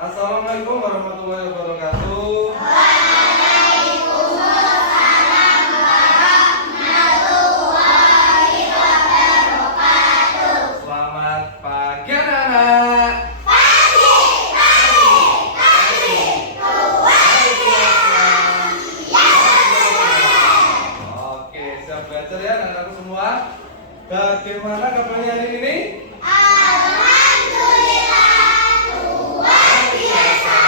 Assalamualaikum warahmatullahi wabarakatuh. Waalaikumsalam warahmatullahi wabarakatuh. Selamat pagi anak-anak. Pagi. Oke, siap belajar ya anak-anakku semua. Bagaimana kabarnya hari ini? Alhamdulillah, luar biasa.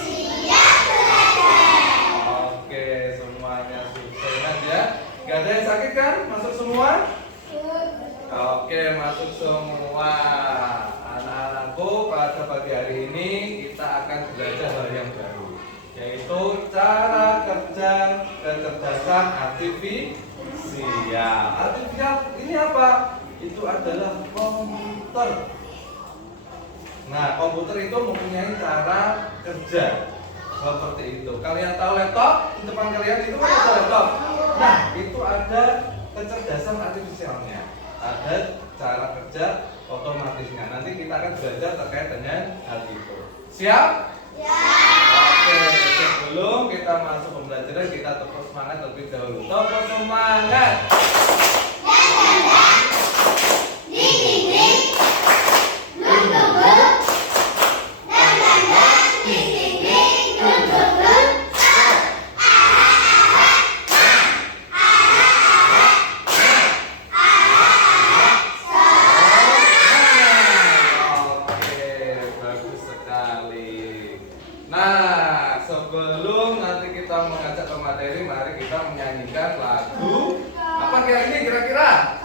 Siap belajar. Oke, semuanya sehat ya. Gak ada yang sakit kan? Masuk semua? Oke, masuk semua. Anak-anakku, pada pagi hari ini kita akan belajar hal yang baru, yaitu cara kerja kecerdasan artifisial. Artifisial ini apa? Itu adalah komputer. Nah, komputer itu mempunyai cara kerja seperti itu. Kalian tahu laptop? Di depan kalian itu kan ada laptop. Nah, itu ada kecerdasan artifisialnya. Ada cara kerja otomatisnya. Nanti kita akan belajar terkait dengan hal itu. Siap? Oke, sebelum kita masuk pembelajaran, kita tepuk semangat terlebih dahulu. Tepuk semangat. Nah, sebelum nanti kita mengajak ke materi, mari kita menyanyikan lagu apa kira-kira?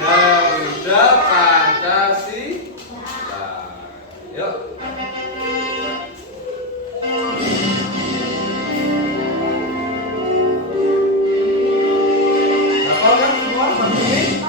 Garuda Pancasila. Yuk. Hafal kan semua lagu ini?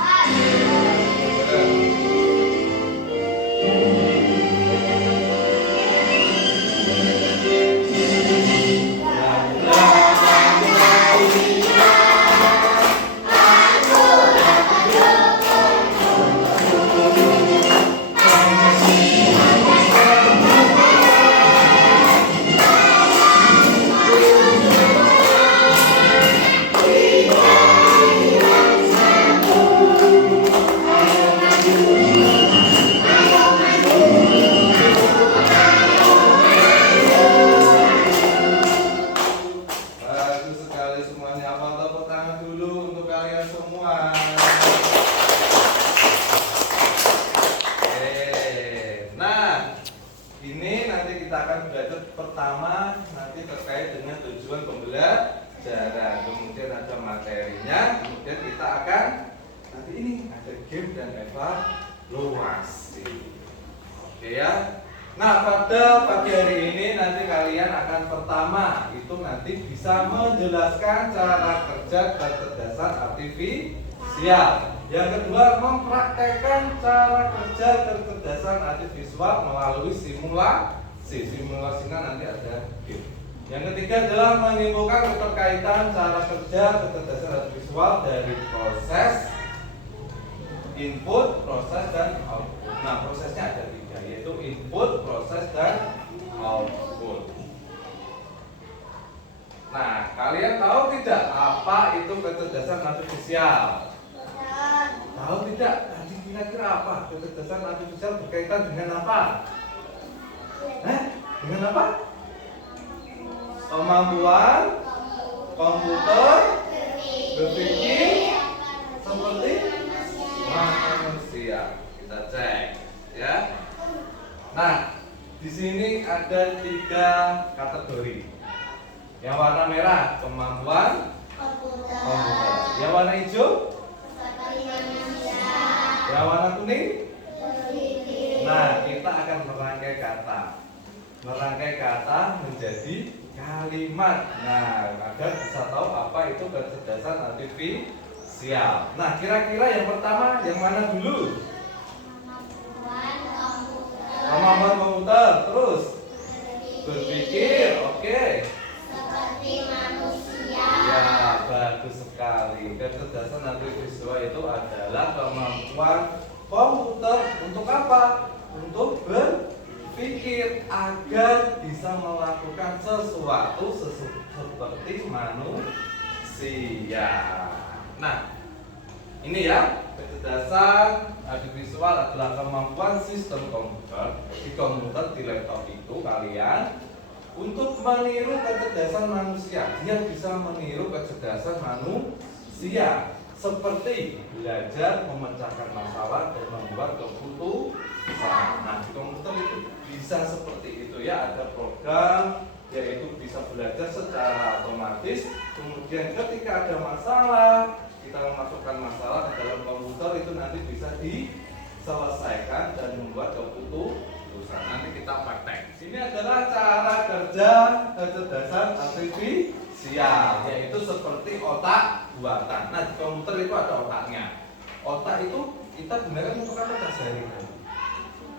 Bagus sekali semuanya. Apa tepuk tangan dulu untuk kalian semua. Oke. Nah, ini nanti kita akan belajar pertama nanti terkait dengan tujuan pembelajaran. Kemudian ada materinya. Kemudian kita akan nanti ini ada game dan evaluasi. Oke ya. Nah, pada pagi hari ini nanti kalian akan pertama itu nanti bisa menjelaskan cara kerja kecerdasan artifisial. Yang kedua, mempraktekkan cara kerja kecerdasan artifisial melalui simulasi. Simulasinya nanti ada game. Yang ketiga adalah menyimpulkan keterkaitan cara kerja kecerdasan artifisial dari proses input, proses, dan output. Nah, prosesnya ada tiga, yaitu input, proses, dan output. Nah, kalian tahu tidak apa itu kecerdasan artifisial? Tahu tidak? Tadi kira-kira apa? Kecerdasan artifisial berkaitan dengan apa? Dengan apa? Kemampuan komputer berpikir seperti manusia. Kita cek ya. Nah, di sini ada 3 kategori. Yang warna merah kemampuan komputer. Yang warna hijau? Yang warna kuning? Nah, kita akan merangkai kata menjadi kalimat. Nah, agar bisa tahu apa itu kecerdasan artifisial. Nah, kira-kira yang pertama yang mana dulu? Kemampuan komputer. Terus berpikir, oke. Seperti manusia. Ya, bagus sekali. Kecerdasan artifisial itu adalah kemampuan komputer untuk apa? Untuk berpikir. berpikir agar bisa melakukan sesuatu seperti manusia. Nah, ini ya, kecerdasan audiovisual adalah kemampuan sistem komputer di laptop itu kalian untuk meniru kecerdasan manusia. Dia bisa meniru kecerdasan manusia seperti belajar memecahkan masalah dan membuat keputusan. Nah, di komputer itu bisa seperti itu ya, ada program yaitu bisa belajar secara otomatis. Kemudian ketika ada masalah, kita memasukkan masalah ke dalam komputer, itu nanti bisa diselesaikan dan membuat keputusan. Nanti kita praktek. Ini adalah cara kerja kecerdasan artifisial, yaitu seperti otak buatan. Nah, di komputer itu ada otaknya. Otak itu kita gunakan untuk apa sehari-hari?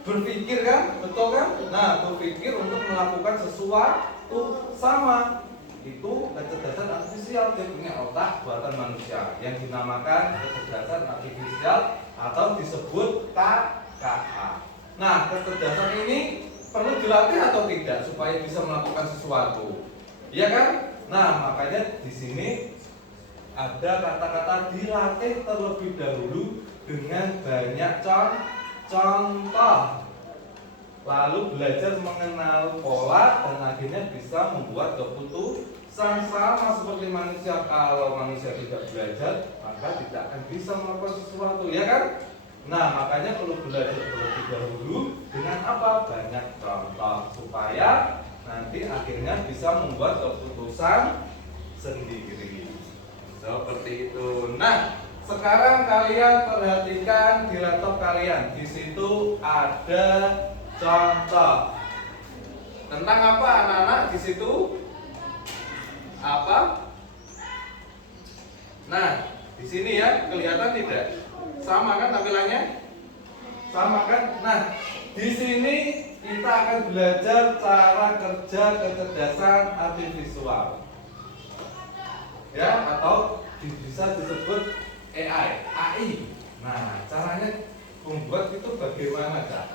Berpikir kan, betul kan? Nah, berpikir untuk melakukan sesuatu sama. Itu kecerdasan artifisial, dia punya otak buatan manusia yang dinamakan kecerdasan artifisial atau disebut KKA. Nah, kecerdasan ini perlu dilatih atau tidak supaya bisa melakukan sesuatu, iya kan? Nah, makanya di sini ada kata-kata dilatih terlebih dahulu dengan banyak contoh, lalu belajar mengenal pola dan akhirnya bisa membuat keputusan. Sama seperti manusia, kalau manusia tidak belajar maka tidak akan bisa melakukan sesuatu, ya kan? Nah, makanya perlu belajar terlebih dahulu dengan apa? Banyak contoh supaya nanti akhirnya bisa membuat keputusan sendiri. Seperti itu. Nah, sekarang kalian perhatikan di laptop kalian. Di situ ada contoh. Tentang apa anak-anak di situ? Apa? Nah, di sini ya, kelihatan tidak? Sama kan tampilannya? Sama kan? Nah, di sini kita akan belajar cara kerja kecerdasan artifisial. Ya, atau bisa disebut AI. Nah, caranya membuat itu bagaimana, Kak?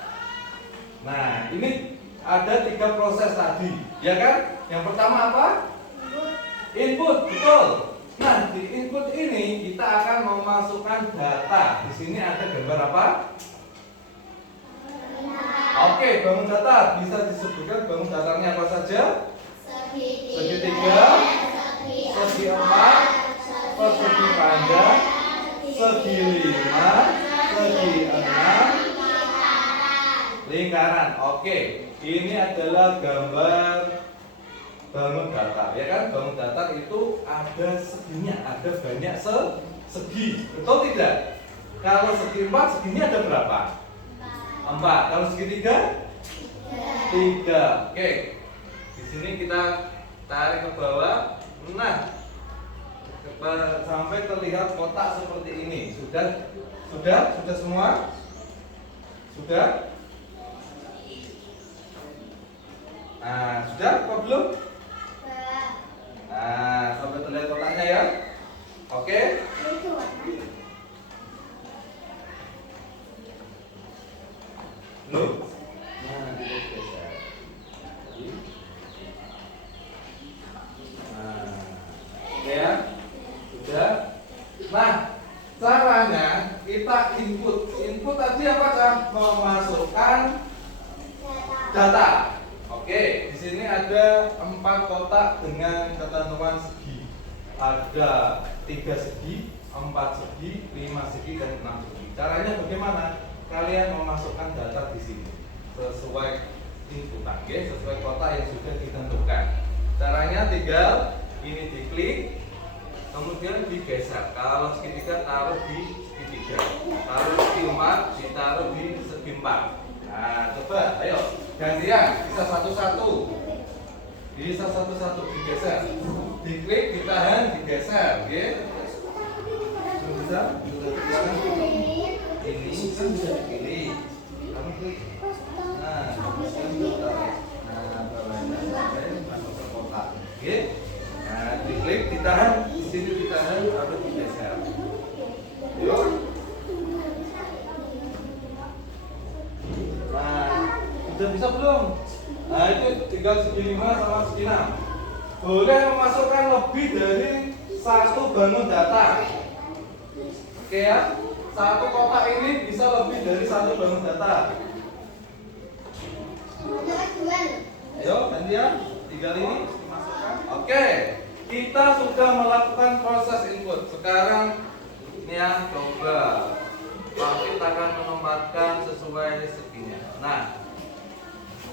Nah, ini ada 3 proses tadi, ya kan? Yang pertama apa? Input, betul. Nah, di input ini kita akan memasukkan data. Di sini ada gambar apa? Oke, bangun datar. Bisa disebutkan bangun datarnya apa saja? Segitiga, segi 4, persegi panjang, segi 5, segi 6, lingkaran. Oke, ini adalah gambar bangun datar, ya kan? Bangun datar itu ada seginya, ada banyak segi, betul tidak? Kalau segi 4, seginya ada berapa? 4. Kalau segitiga? 3. Oke. Di sini kita tarik ke bawah. Nah, sampai terlihat kotak seperti ini. Sudah semua? Sudah? Nah, sudah apa belum? Nah, sampai terlihat kotaknya ya. Oke? Belum? Nah, kita geser. Nah, oke ya? Sudah? Nah, caranya kita input tadi apa, Cak? Memasukkan data. Oke, di sini ada 4 kotak dengan ketentuan segi. Ada 3 segi, 4 segi, 5 segi, dan 6 segi. Caranya bagaimana? Kalian memasukkan data di sini sesuai inputan, sesuai kotak yang sudah ditentukan. Caranya tinggal ini diklik, kemudian digeser. Kalau segitiga taruh di segitiga, taruh segi 4, ditaruh di segi 4. Nah, coba, ayo gantian, bisa satu-satu, digeser, diklik, ditahan, digeser, oke? Bisa, ini kan bisa dipilih, kamu klik, nah, bawahnya sampai masuk ke kotak, oke? Nah, diklik, ditahan, di sini ditahan, lalu digeser, yuk. Nah, udah bisa belum? dong. Nah itu tinggal segi 5 sama segi 6. Boleh memasukkan lebih dari satu bangun data. Oke ya, satu kotak ini bisa lebih dari satu bangun data. Ayo gantian, tinggal ini dimasukkan. Oke, kita sudah melakukan proses input. Sekarang ini ya, coba Pak akan menempatkan sesuai seginya. Nah,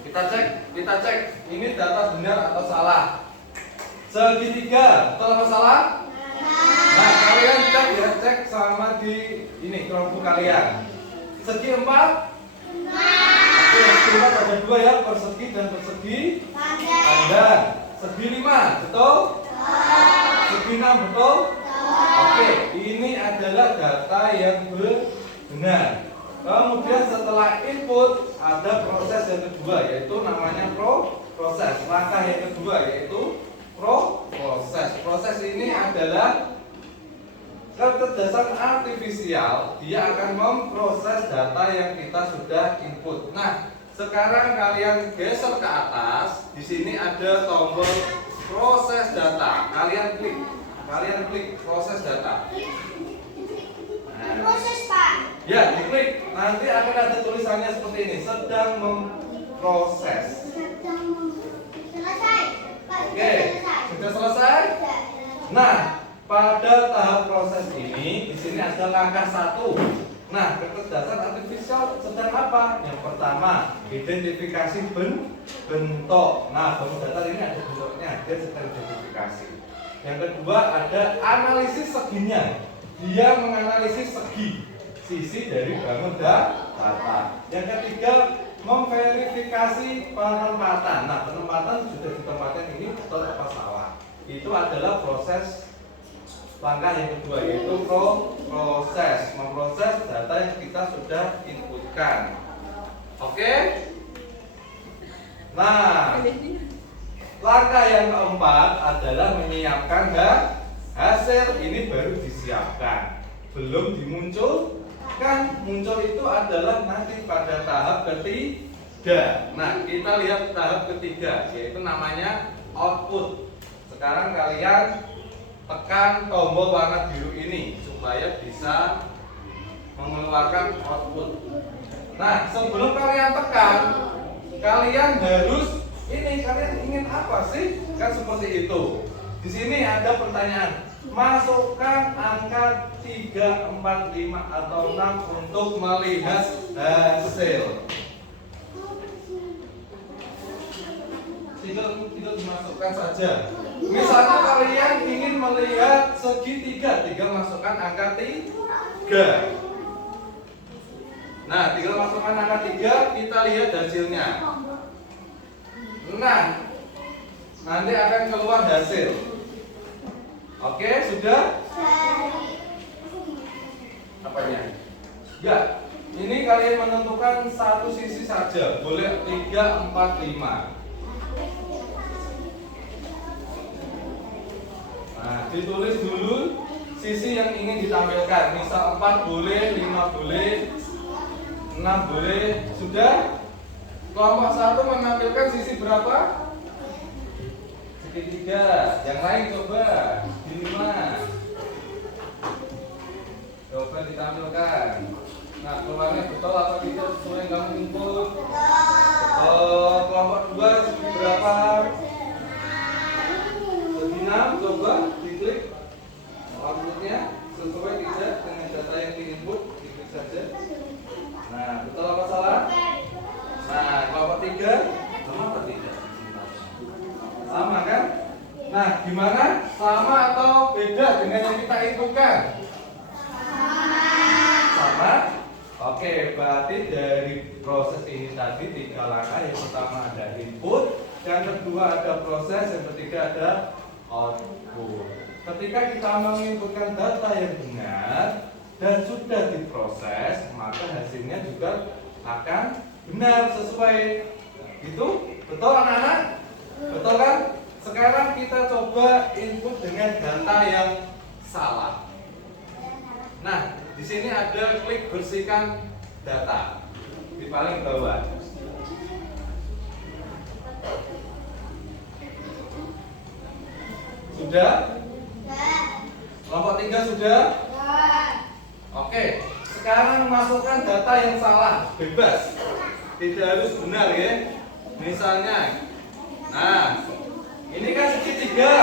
kita cek ini data benar atau salah. Segitiga, betul apa salah? Nah, kalian cek ya, cek sama di ini kelompok kalian. Segi 4. Oke, segi 4 ada 2 ya, persegi dan persegi panjang. Segi 5, betul? Segi 6, betul? Oke, ini adalah data yang benar. Kemudian setelah input ada proses yang kedua, yaitu namanya proses. Langkah yang kedua yaitu proses. Proses ini adalah kecerdasan artifisial. Dia akan memproses data yang kita sudah input. Nah, sekarang kalian geser ke atas. Di sini ada tombol proses data. Kalian klik proses data. Proses Pak. Ya, diklik. Nanti akan ada tulisannya seperti ini, sedang memproses. Selesai. Pak, Oke, sudah selesai? Nah, pada tahap proses ini, di sini ada langkah 1. Nah, kecerdasan artifisial sedang apa? Yang pertama, identifikasi bentuk. Nah, bangun data ini ada bentuknya, dia sedang identifikasi. Yang kedua ada analisis seginya. Dia menganalisis sisi dari bangun data. Yang ketiga, memverifikasi penempatan. Nah, penempatan sudah ditempatkan ini betul apa salah. Itu adalah proses langkah yang kedua, yaitu proses, memproses data yang kita sudah inputkan. Oke? Nah, langkah yang keempat adalah menyiapkan hasil. Ini baru disiapkan, belum dimunculkan. Muncul itu adalah nanti pada tahap ketiga. Nah, kita lihat tahap ketiga, yaitu namanya output. Sekarang kalian tekan tombol warna biru ini supaya bisa mengeluarkan output. Nah, sebelum kalian tekan, kalian harus kalian ingin apa sih? Kan seperti itu. Di sini ada pertanyaan, masukkan angka 3, 4, 5 atau 6 untuk melihat hasil. Tinggal dimasukkan saja. Misalnya kalian ingin melihat segitiga, tinggal masukkan angka 3. Nah, tinggal masukkan angka 3, kita lihat hasilnya. Nah, nanti akan keluar hasil. Oke, sudah? Apanya? Ya, ini kalian menentukan satu sisi saja. Boleh 3, 4, 5. Nah, ditulis dulu sisi yang ingin ditampilkan. Misal 4 boleh, 5 boleh, 6 boleh. Sudah? Kelompok 1 menampilkan sisi berapa? Segitiga. Yang lain coba di 5. Coba ditampilkan. Nah, keluarnya betul apa tidak sesuai yang kamu input? Kelompok 2 segi berapa? Segi 6. Coba diklik outputnya sesuai tidak dengan data yang diinput. Diklik saja. Nah, betul apa salah? Nah, kelompok 3 sama apa tidak? Sama kan? Nah, gimana? Sama atau beda dengan yang kita inputkan? Sama. Oke, berarti dari proses ini tadi 3 langkah. Yang pertama ada input, yang kedua ada proses, yang ketiga ada output. Ketika kita menginputkan data yang benar dan sudah diproses, maka hasilnya juga akan benar sesuai. Gitu? Betul anak-anak? Betul kan? Sekarang kita coba input dengan data yang salah. Nah, di sini ada klik bersihkan data di paling bawah. sudah? Sudah. Kelompok 3 sudah? Sudah. Oke, sekarang masukkan data yang salah, bebas. Tidak harus benar ya. Misalnya, nah, ini kan segitiga.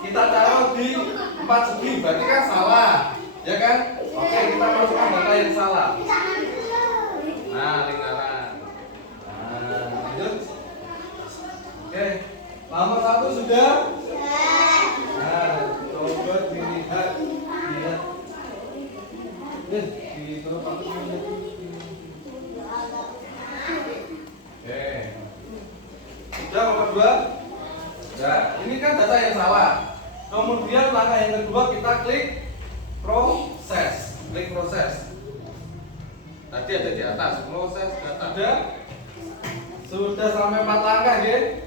Kita taruh di 4 segi, berarti kan salah. Ya kan? Oke, kita masukkan data yang salah. Nah, lingkaran. Nah, lanjut. Oke, nomor 1 sudah? Nah, coba dilihat. Lihat. Di tempat ini. Oke. Sudah nomor 2? Sudah. Ini kan data yang salah. Kemudian langkah yang kedua kita klik proses. Klik proses. Tadi ada di atas proses data ada. Sudah sampai 4 langkah ya.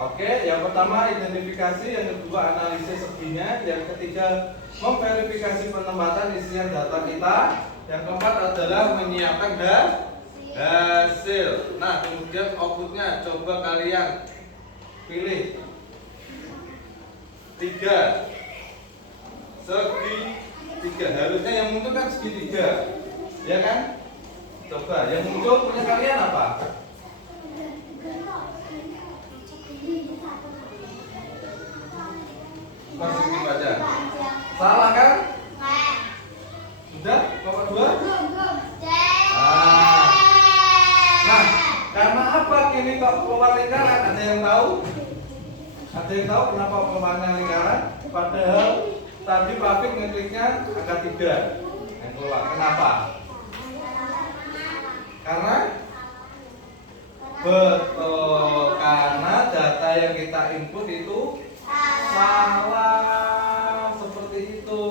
Oke, yang pertama identifikasi, yang kedua analisis seginya, yang ketiga memverifikasi penempatan isian data kita, yang keempat adalah menyiapkan hasil. Nah, kemudian outputnya coba kalian pilih 3 segitiga. Harusnya yang muncul kan segitiga, ya kan? Coba yang muncul punya kalian apa? Persegi baca. Salah kan? Sudah? Nomor 2? Nah, karena apa kini kok keluar lingkaran? Ada yang tahu? Ada yang tahu kenapa keluarnya lingkaran? Padahal tadi Pavik ngekliknya angka 3 yang keluar. Kenapa? Karena betul, karena data yang kita input itu salah, seperti itu.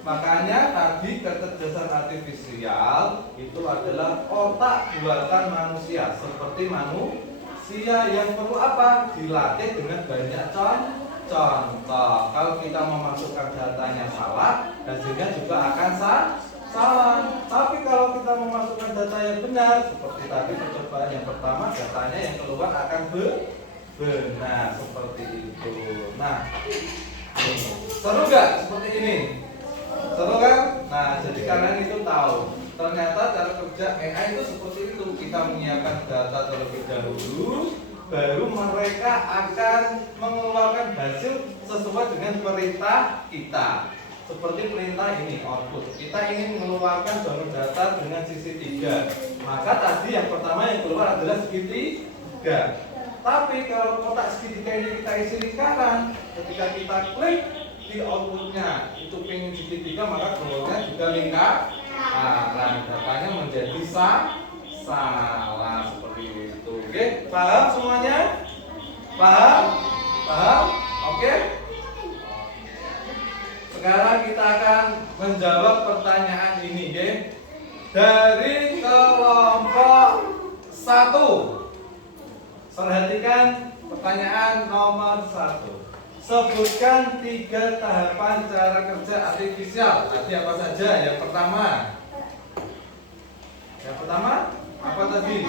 Makanya tadi kecerdasan artifisial itu adalah otak buatan manusia, seperti manusia yang perlu apa? Dilatih dengan banyak contoh. Kalau kita memasukkan datanya salah, hasilnya juga akan salah. Tapi kalau kita memasukkan data yang benar, seperti tadi percobaan yang pertama, datanya yang keluar akan benar, seperti itu. Nah, seru gak seperti ini? Seru kan? Nah, jadi kalian itu tahu ternyata cara kerja AI itu seperti itu. Kita menyiapkan data terlebih dahulu, baru mereka akan mengeluarkan hasil sesuai dengan perintah kita. Seperti perintah ini, output. Kita ingin mengeluarkan bangun data dengan sisi 3. Maka tadi yang pertama yang keluar adalah segitiga. Tapi kalau kotak segitiga ini kita isi lingkaran, ketika kita klik di outputnya itu pengen segitiga, maka keluarnya juga lingkaran. Datanya menjadi salah, seperti itu. Oke, paham semuanya? Paham? Oke. Sekarang kita akan menjawab pertanyaan ini, oke? Dari kelompok 1. Perhatikan pertanyaan nomor 1. Sebutkan 3 tahapan cara kerja artifisial. Tadi apa saja? Yang pertama apa tadi?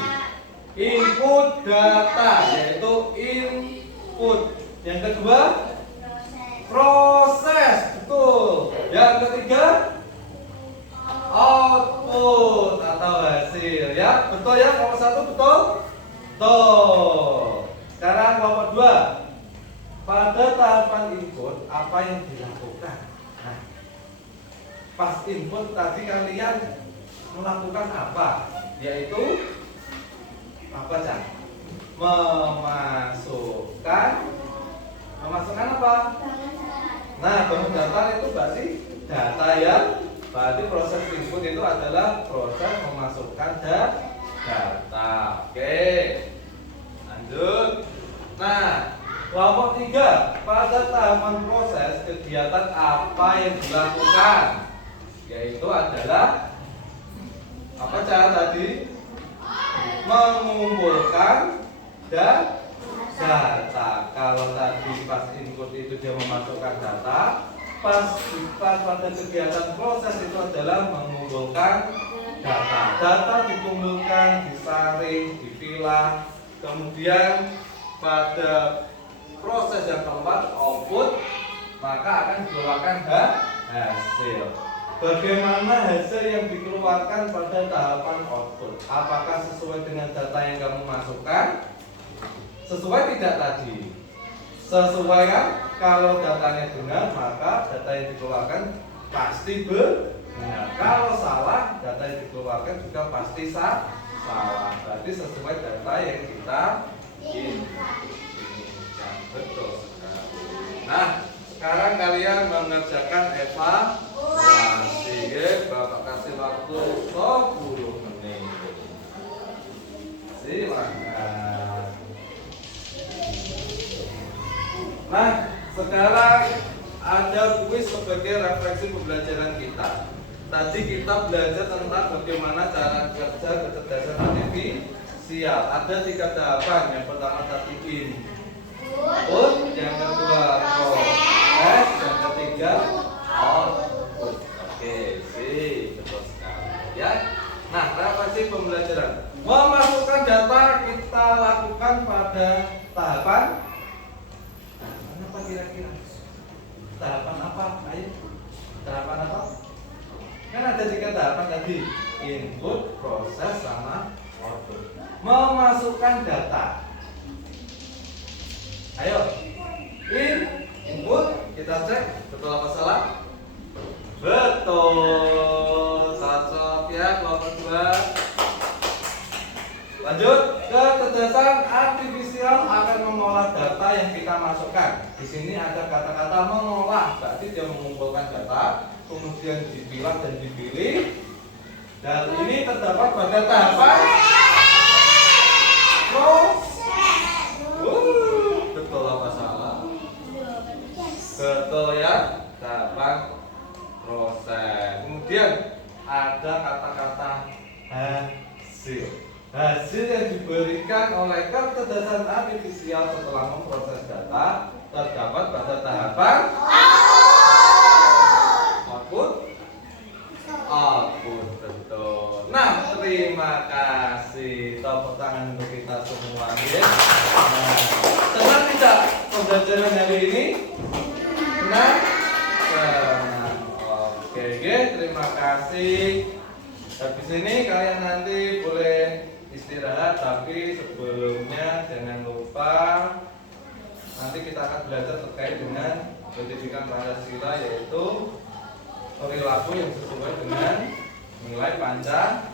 Input data, yaitu input. Yang kedua, proses, betul. Yang ketiga, output atau hasil, ya. Betul ya, kelompok 1 betul? Betul. Sekarang kelompok 2. Pada tahapan input, apa yang dilakukan? Nah, pas input tadi kalian melakukan apa? Yaitu apa, Cak? Memasukkan apa? Nah, bangun data itu berarti data ya. Berarti proses input itu adalah proses memasukkan data. Oke. Lanjut. Nah, kelompok 3, pada tahapan proses kegiatan apa yang dilakukan? Yaitu adalah apa cara tadi? Mengumpulkan data. Kalau tadi pas input itu dia memasukkan data, pas pada kegiatan proses itu adalah mengumpulkan data. Data dikumpulkan, disaring, dipilah, kemudian pada proses yang keempat, output maka akan dikeluarkan hasil. Bagaimana hasil yang dikeluarkan pada tahapan output? Apakah sesuai dengan data yang kamu masukkan? Sesuai tidak tadi? Sesuai kan? Kalau datanya benar, maka data yang dikeluarkan pasti benar. Kalau salah, data yang dikeluarkan juga pasti salah. Berarti sesuai data yang kita inginkan. Betul sekali. Nah, sekarang kalian mengerjakan evaluasi. Bapak kasih waktu 10 menit. Silakan. Nah, sekarang ada kuis sebagai refleksi pembelajaran kita. Tadi kita belajar tentang bagaimana cara kerja kecerdasan artifisial. Ada 3 tahapan. Yang pertama tadi input, yang kedua proses, yang ketiga output. Oke, sih, betul sekali. Ya. Nah, refleksi pembelajaran. Memasukkan data kita lakukan pada tahapan apa kira-kira? Tahapan apa? Ayo. Tahapan apa? Kan ada 3 tahapan tadi. Input, proses, sama output. Memasukkan data. Ayo. Input, kita cek betul apa salah? Betul. Cocok ya kelompok 2. Lanjut, kecerdasan artifisial akan mengolah data yang kita masukkan. Di sini ada kata-kata mengolah, berarti dia mengumpulkan data, kemudian dipilah dan dipilih. Dan ini terdapat pada tahapan proses. Betul apa salah? Betul ya, tahapan proses. Kemudian ada kata-kata hasil. Hasil yang diberikan oleh kecerdasan artifisial setelah memproses data terdapat pada tahapan output. Betul. Nah, terima kasih. Tepuk tangan untuk kita semua ya. Nah, senang tidak pembelajaran hari ini? Senang? Senang. Oke, terima kasih. Habis ini kalian nanti boleh istirahat, tapi sebelumnya jangan lupa nanti kita akan belajar terkait dengan pendidikan Pancasila, yaitu perilaku yang sesuai dengan nilai Pancasila.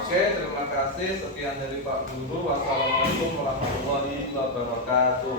Oke, terima kasih. Sekian dari Pak Guru. Wassalamualaikum warahmatullahi wabarakatuh.